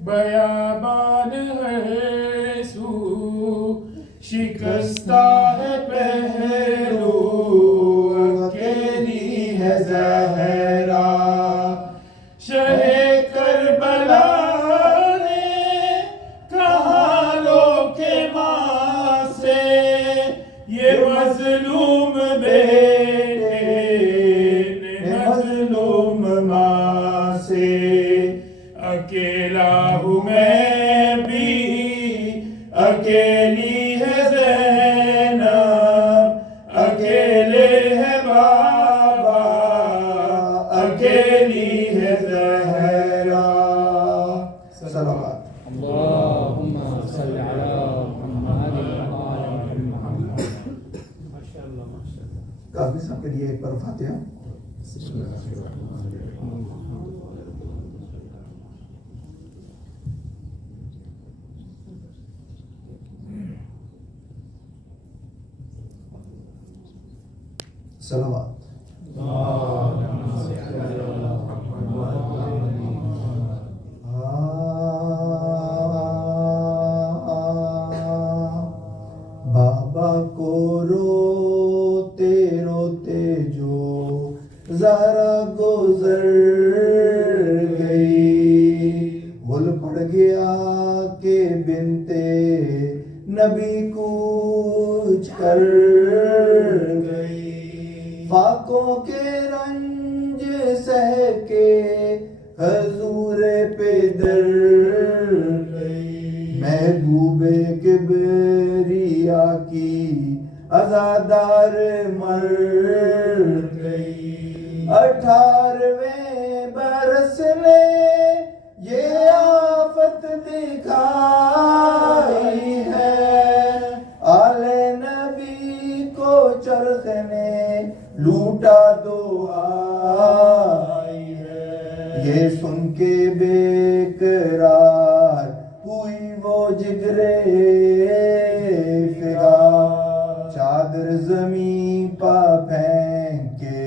بیابان ہے سو شکستہ ہے پہلو اکیلی ہے زہرا شہ کربلا نے کہا لو کہ ماں سے یہ مظلوم بیٹے نے مظلوم ماں سے اکیلا ہوں میں بھی اکیلی ہے زینب اکیلے ہے بابا اکیلی ہے زہرا صلوات اللہم صلی علی محمد وآل محمد. کافی صاحب کے لیے ایک بار فاتحہ. صلوات بابا کو روتے روتے جو زہرا گزر گئی بھول پڑ گیا کہ بنتے نبی کوچ کر گئی فاقوں کے رنج سہ کے حضور پہ در گئی محبوب کبریا کی عزادار مر گئی 18ویں برس نے یہ آفت دکھائی ہے آل نبی کو چرخ نے لوٹا دو آئی ہے یہ سن کے بے قرار ہوئی وہ جگرے فغار چادر زمین پا پھینک کے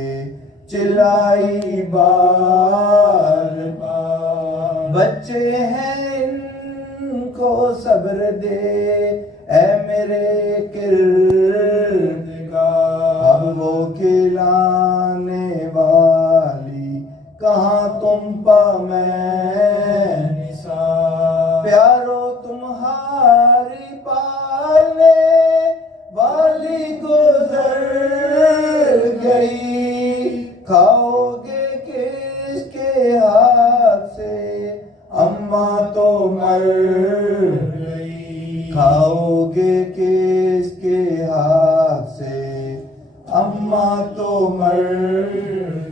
چلائی بار بار بچے ہیں ان کو صبر دے اے میرے کردگار اب وہ کھلانے والی کہاں تم پا میں نثار پیارو تمہاری پالنے والی گزر گئی کھاؤ گے کس کے ہاتھ سے اماں تو مر گئی کھاؤ گے کس کے ہاتھ سے اماں تو مر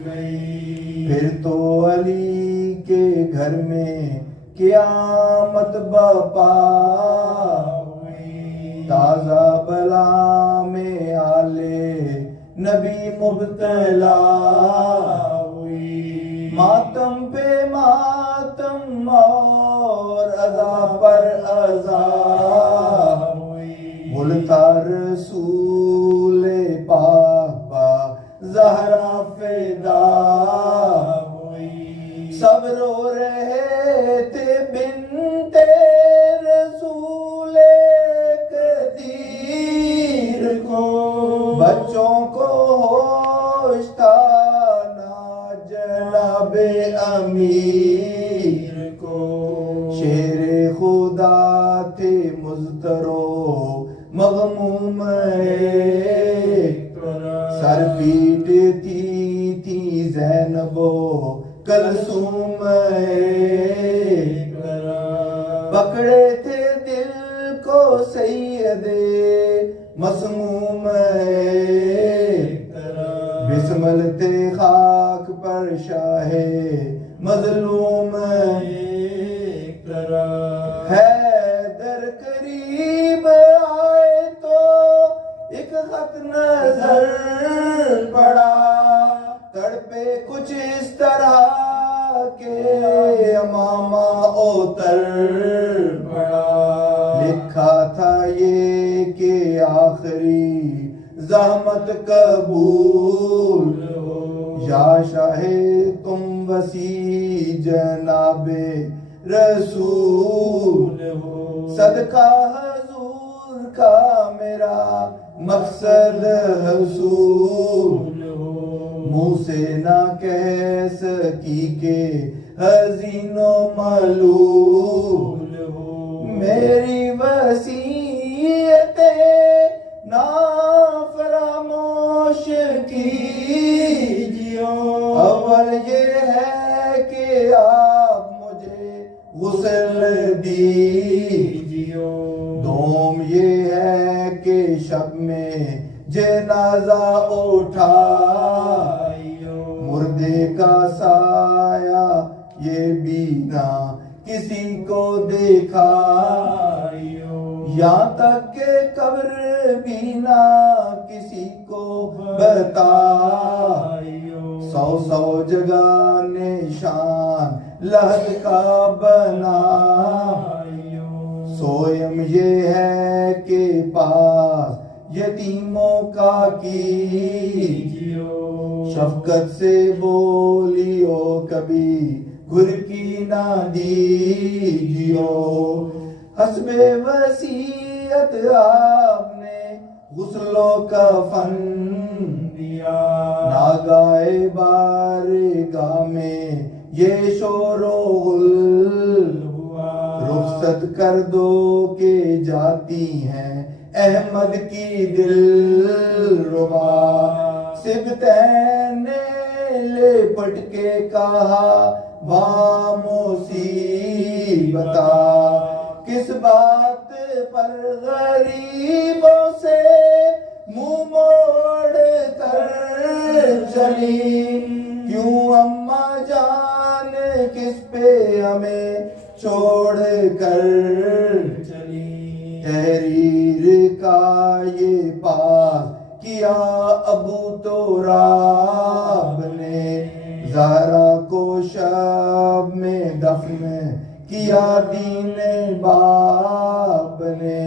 گئی پھر تو علی کے گھر میں قیامت برپا ہوئی تازہ بلا میں آلے نبی مبتلا ہوئی ماتم پہ ماتم اور عزا پر عزا ہوئی بھولتا رسول پاک با زہرا فدا ہوئی سب رو رہے تھے بنتے رسول قدیر کو بچوں کو ہوش تھا نا جناب امیر کو شیر خدا تھے مضطر و مغموم ایک طرح سر پیٹتی تھی زینب و کلثوم ایک طرح پکڑے تھے دل کو سید مسموم ایک طرح بسمل تھے خاک پر شاہ مظلوم ایک طرح حیدر قریب آئے تو ایک خط نظر پڑا تڑپے کچھ اس طرح کے امامہ اوتر پڑا لکھا تھا یہ کہ آخری زحمت قبول یا شاہ تم وسیع جناب رسول ہو، صدقہ حضور کا میرا مقصد حصول ہو، منہ سے نہ کہہ سکی کہ حزین و ملول ہو، میری وصیتیں نا فراموش کیجیو، اول یہ ہے کہ آپ مجھے غسل دیجیو، دوم یہ ہے کہ شب میں جنازہ اٹھائیو، مردے کا سایہ یہ بھی نہ کسی کو دیکھائیو، یہاں تک کہ قبر بھی نہ کسی کو بتائیو، 100 جگہ نشان لحد کا بنائیو، سوئم یہ ہے کہ پاس یتیموں کا کیجیو، شفقت سے بولیو کبھی گر کی نہ دیجیو، حسب وصیت آپ نے غسل و کفن دیا، ناگاہ بارگاہ میں یہ شور و غل ہوا، رخصت کر دو کہ جاتی ہیں احمد کی دل ربا، سبتین نے لپٹ کے کہا واہ مصیبتا، کس بات پر غریبوں سے منہ موڑ کر چلی، کیوں اماں جان کس پہ ہمیں چھوڑ کر چلی، تحریر کا یہ پاس کیا ابو تراب نے، زہرا کو شب میں دفن کیا دین باب نے،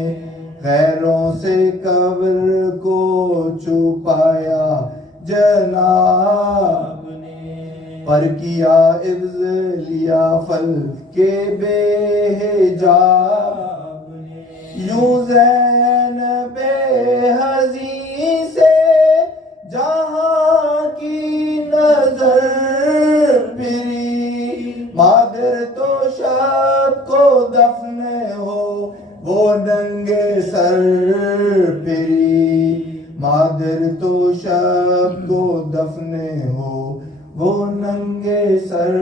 غیروں سے قبر کو چھپایا جناب نے، پر کیا عفظ لیا فل کے بے حجاب نے، یوں زینب حزین سے جہاں کی نظر پھری، مادر تو شب کو دفن ہو وہ ننگے سر پھری، مادر تو شب کو دفن ہو وہ ننگے سر